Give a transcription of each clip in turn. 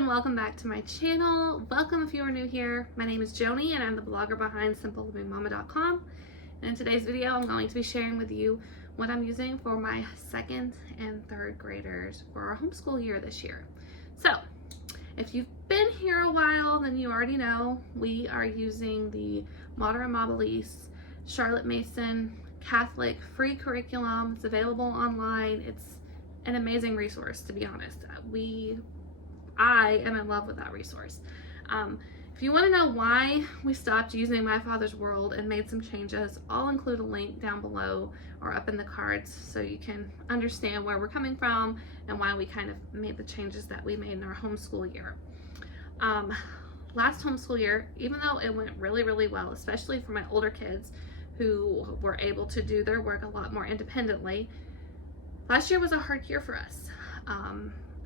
and welcome back to my channel. Welcome if you are new here. My name is Joni and I'm the blogger behind simplelivingmama.com. And in today's video, I'm going to be sharing with you what I'm using for my second and third graders for our homeschool year this year. So if you've been here a while, then you already know we are using the Modern Mobile-ese Charlotte Mason Catholic free curriculum. It's available online. It's an amazing resource, to be honest. I am in love with that resource. If you want to know why we stopped using My Father's World and made some changes, I'll include a link down below or up in the cards so you can understand where we're coming from and why we kind of made the changes that we made in our homeschool year. Last homeschool year, even though it went really, really well, especially for my older kids who were able to do their work a lot more independently, last year was a hard year for us.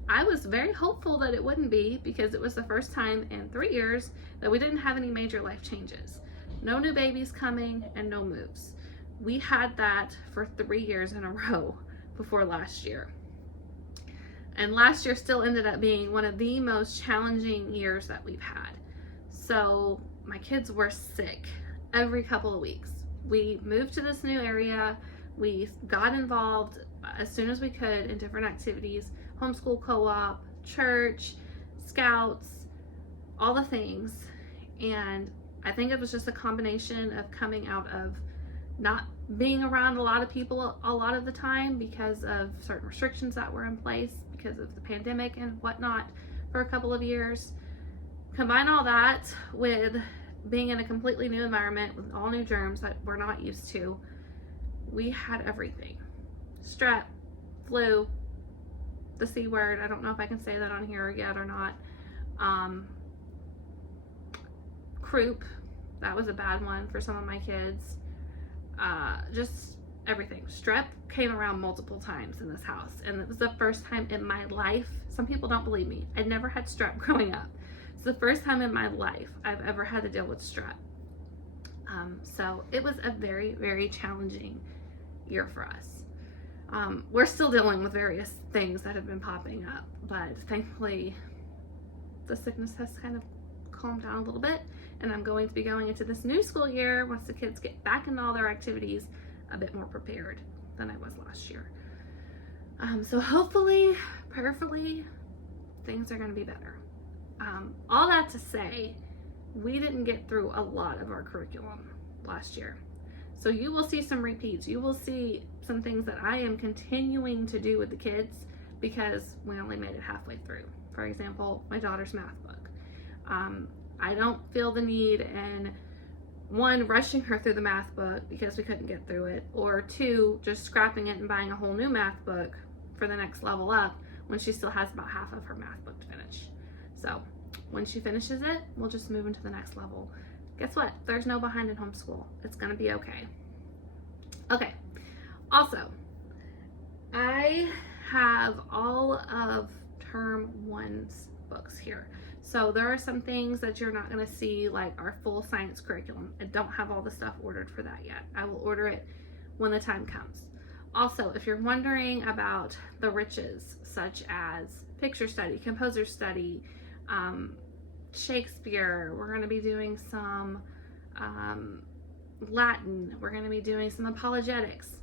I was very hopeful that it wouldn't be, because it was the first time in 3 years that we didn't have any major life changes. No new babies coming and no moves. We had that for 3 years in a row before last year. And last year still ended up being one of the most challenging years that we've had. So my kids were sick every couple of weeks. We moved to this new area. We got involved as soon as we could in different activities, homeschool co-op, church, scouts, all the things. And I think it was just a combination of coming out of not being around a lot of people a lot of the time because of certain restrictions that were in place because of the pandemic and whatnot for a couple of years. Combine all that with being in a completely new environment with all new germs that we're not used to. We had everything. Strep, flu, the C word. I don't know if I can say that on here yet or not. Croup, that was a bad one for some of my kids. Just everything. Strep came around multiple times in this house, and it was the first time in my life. Some people don't believe me. I never had strep growing up. It's the first time in my life I've ever had to deal with strep. So it was a very, very challenging year for us. We're still dealing with various things that have been popping up, but thankfully the sickness has kind of calmed down a little bit, and I'm going to be going into this new school year once the kids get back into all their activities a bit more prepared than I was last year. So hopefully, prayerfully, things are going to be better. All that to say, we didn't get through a lot of our curriculum last year. So you will see some repeats. You will see some things that I am continuing to do with the kids because we only made it halfway through. For example, my daughter's math book. I don't feel the need in, one, rushing her through the math book because we couldn't get through it, or two, just scrapping it and buying a whole new math book for the next level up when she still has about half of her math book to finish. So when she finishes it, we'll just move into the next level. Guess what? There's no behind in homeschool. It's gonna be okay. Okay, also, I have all of term one's books here. So there are some things that you're not gonna see, like our full science curriculum. I don't have all the stuff ordered for that yet. I will order it when the time comes. Also, if you're wondering about the riches, such as picture study, composer study, Shakespeare, we're going to be doing some Latin, we're going to be doing some apologetics.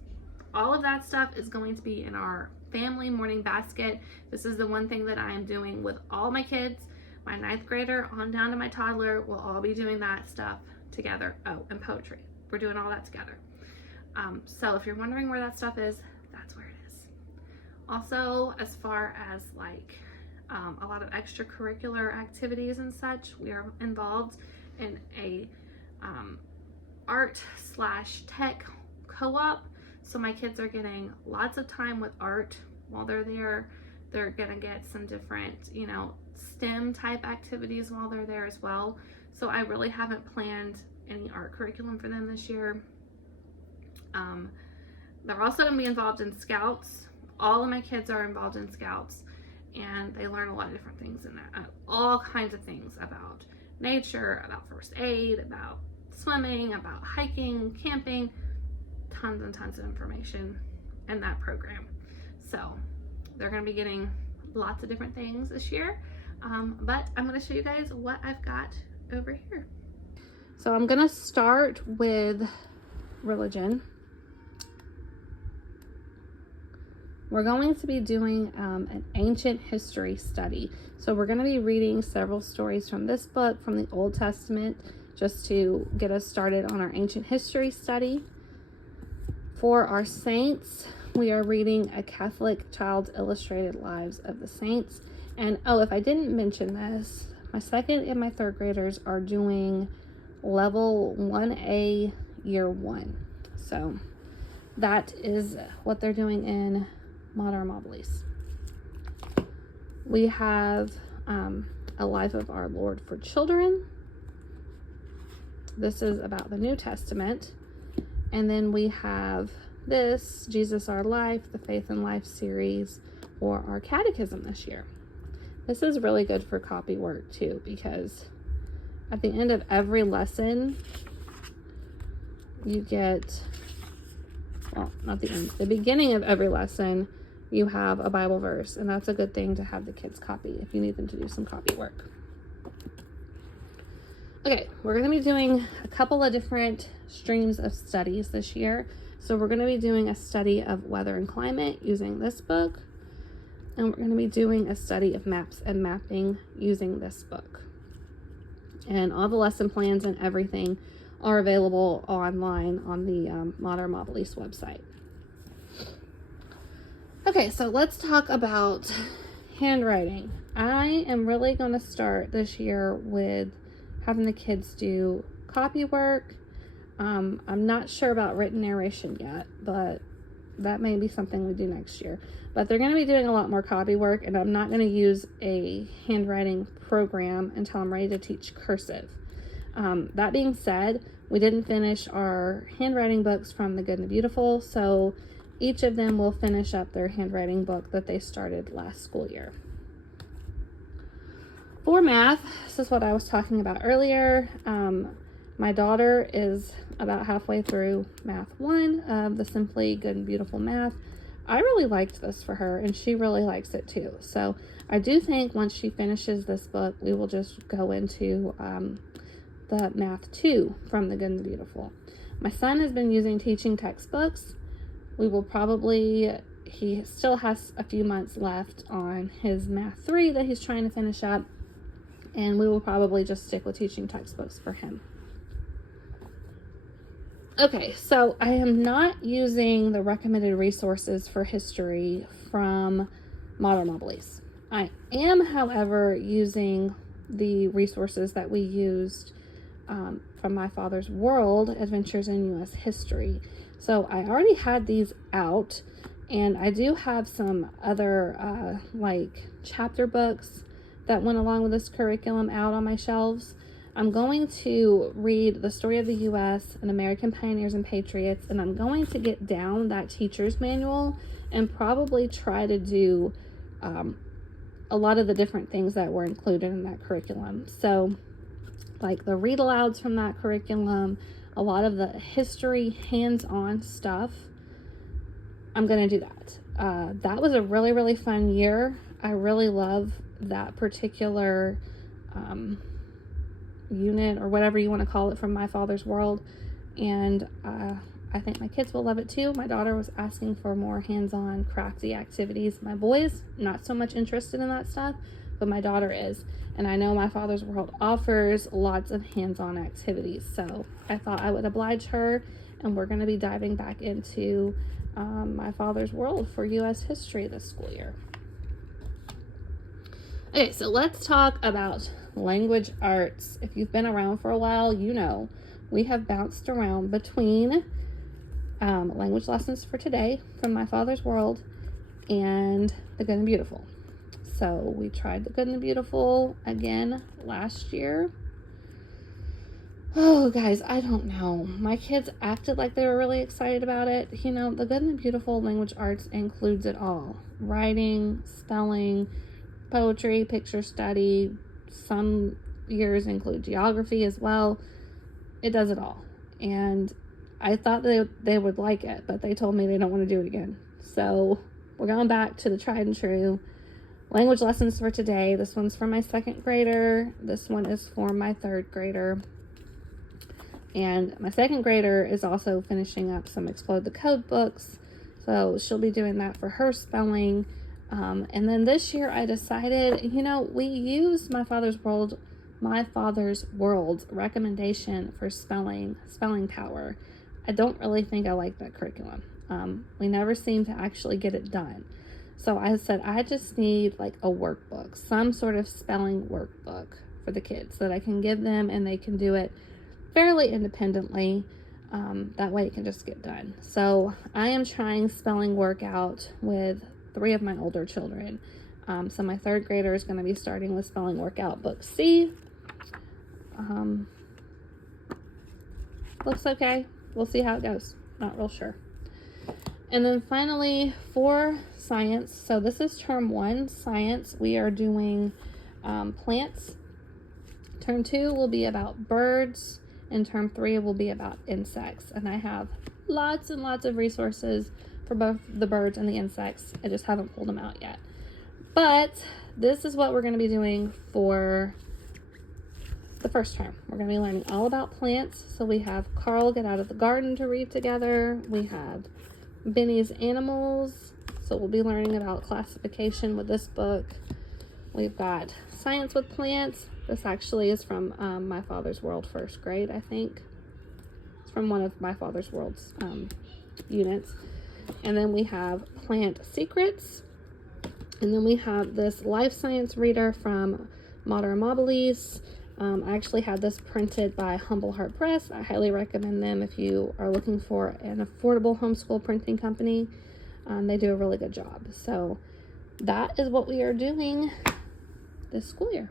All of that stuff is going to be in our family morning basket. This is the one thing that I am doing with all my kids. My 9th grader on down to my toddler will all be doing that stuff together. Oh, and poetry. We're doing all that together. So if you're wondering where that stuff is, that's where it is. Also, as far as like a lot of extracurricular activities and such, we are involved in a art/tech co-op. So my kids are getting lots of time with art while they're there. They're gonna get some different, STEM type activities while they're there as well. So I really haven't planned any art curriculum for them this year. They're also gonna be involved in scouts. All of my kids are involved in scouts, and they learn a lot of different things in that. All kinds of things about nature, about first aid, about swimming, about hiking, camping, tons and tons of information in that program. So they're going to be getting lots of different things this year. But I'm going to show you guys what I've got over here. So I'm going to start with religion. We're going to be doing an ancient history study. So we're going to be reading several stories from this book, from the Old Testament, just to get us started on our ancient history study. For our saints, we are reading A Catholic Child's Illustrated Lives of the Saints. And oh, if I didn't mention this, my second and my third graders are doing level 1A year 1. So that is what they're doing in Modern Moblies. We have A Life of Our Lord for Children. This is about the New Testament. And then we have this, Jesus Our Life, the Faith and Life series, or our catechism this year. This is really good for copy work too, because at the end of every lesson, you get, well, not the end, the beginning of every lesson, you have a Bible verse, and that's a good thing to have the kids copy if you need them to do some copy work. Okay, we're going to be doing a couple of different streams of studies this year. So we're going to be doing a study of weather and climate using this book, and we're going to be doing a study of maps and mapping using this book. And all the lesson plans and everything are available online on the Modern Moblies website. Okay, so let's talk about handwriting. I am really going to start this year with having the kids do copy work. I'm not sure about written narration yet, but that may be something we do next year. But they're going to be doing a lot more copy work, and I'm not going to use a handwriting program until I'm ready to teach cursive. That being said, we didn't finish our handwriting books from The Good and the Beautiful, so each of them will finish up their handwriting book that they started last school year. For math, this is what I was talking about earlier. My daughter is about halfway through Math 1 of the Simply Good and Beautiful Math. I really liked this for her, and she really likes it too. So I do think once she finishes this book, we will just go into the Math 2 from The Good and the Beautiful. My son has been using teaching textbooks. We will probably, he still has a few months left on his Math 3 that he's trying to finish up, and we will probably just stick with teaching textbooks for him. Okay, so I am not using the recommended resources for history from Modern Moblies. I am, however, using the resources that we used from My Father's World, Adventures in U.S. History. So I already had these out, and I do have some other like chapter books that went along with this curriculum out on my shelves. I'm going to read The Story of the U.S. and American Pioneers and Patriots, and I'm going to get down that teacher's manual and probably try to do a lot of the different things that were included in that curriculum. So like the read alouds from that curriculum, a lot of the history hands-on stuff, I'm going to do that. That was a really, really fun year. I really love that particular unit, or whatever you want to call it, from My Father's World, and I think my kids will love it too. My daughter was asking for more hands-on crafty activities. My boys, not so much interested in that stuff, but my daughter is, and I know My Father's World offers lots of hands-on activities, so I thought I would oblige her, and we're going to be diving back into My Father's World for U.S. history this school year. Okay, so let's talk about language arts. If you've been around for a while, you know we have bounced around between language lessons for today from My Father's World and The Good and Beautiful. So we tried The Good and the Beautiful again last year. Oh, guys, I don't know. My kids acted like they were really excited about it. You know, The Good and the Beautiful language arts includes it all. Writing, spelling, poetry, picture study. Some years include geography as well. It does it all. And I thought they would like it, but they told me they don't want to do it again. So we're going back to the tried and true language lessons for today. This one's for my 2nd grader. This one is for my 3rd grader. And my 2nd grader is also finishing up some Explode the Code books. So she'll be doing that for her spelling. And then this year I decided, we use my Father's World recommendation for spelling power. I don't really think I like that curriculum. We never seem to actually get it done. So I said, I just need like a workbook, some sort of spelling workbook for the kids that I can give them and they can do it fairly independently. That way it can just get done. So I am trying spelling workout with 3 of my older children. So my 3rd grader is going to be starting with spelling workout book C. Looks okay. We'll see how it goes. Not real sure. And then finally for science, so this is term 1 science. We are doing plants. Term 2 will be about birds, and term 3 will be about insects. And I have lots and lots of resources for both the birds and the insects. I just haven't pulled them out yet. But this is what we're going to be doing for the first term. We're going to be learning all about plants. So we have Carl Get Out of the Garden to read together. We have Benny's Animals. So we'll be learning about classification with this book. We've got Science with Plants. This actually is from My Father's World 1st grade, I think. It's from one of My Father's World's units. And then we have Plant Secrets. And then we have this life science reader from Mater Amabilis. I actually had this printed by Humble Heart Press. I highly recommend them if you are looking for an affordable homeschool printing company. They do a really good job. So that is what we are doing this school year.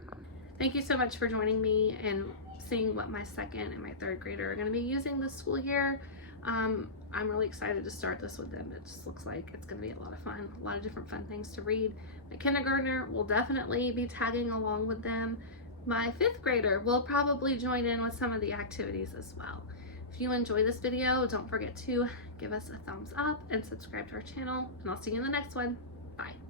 Thank you so much for joining me and seeing what my 2nd and my 3rd grader are going to be using this school year. I'm really excited to start this with them. It just looks like it's going to be a lot of fun, a lot of different fun things to read. My kindergartner will definitely be tagging along with them. My 5th grader will probably join in with some of the activities as well. If you enjoy this video, don't forget to give us a thumbs up and subscribe to our channel, and I'll see you in the next one. Bye.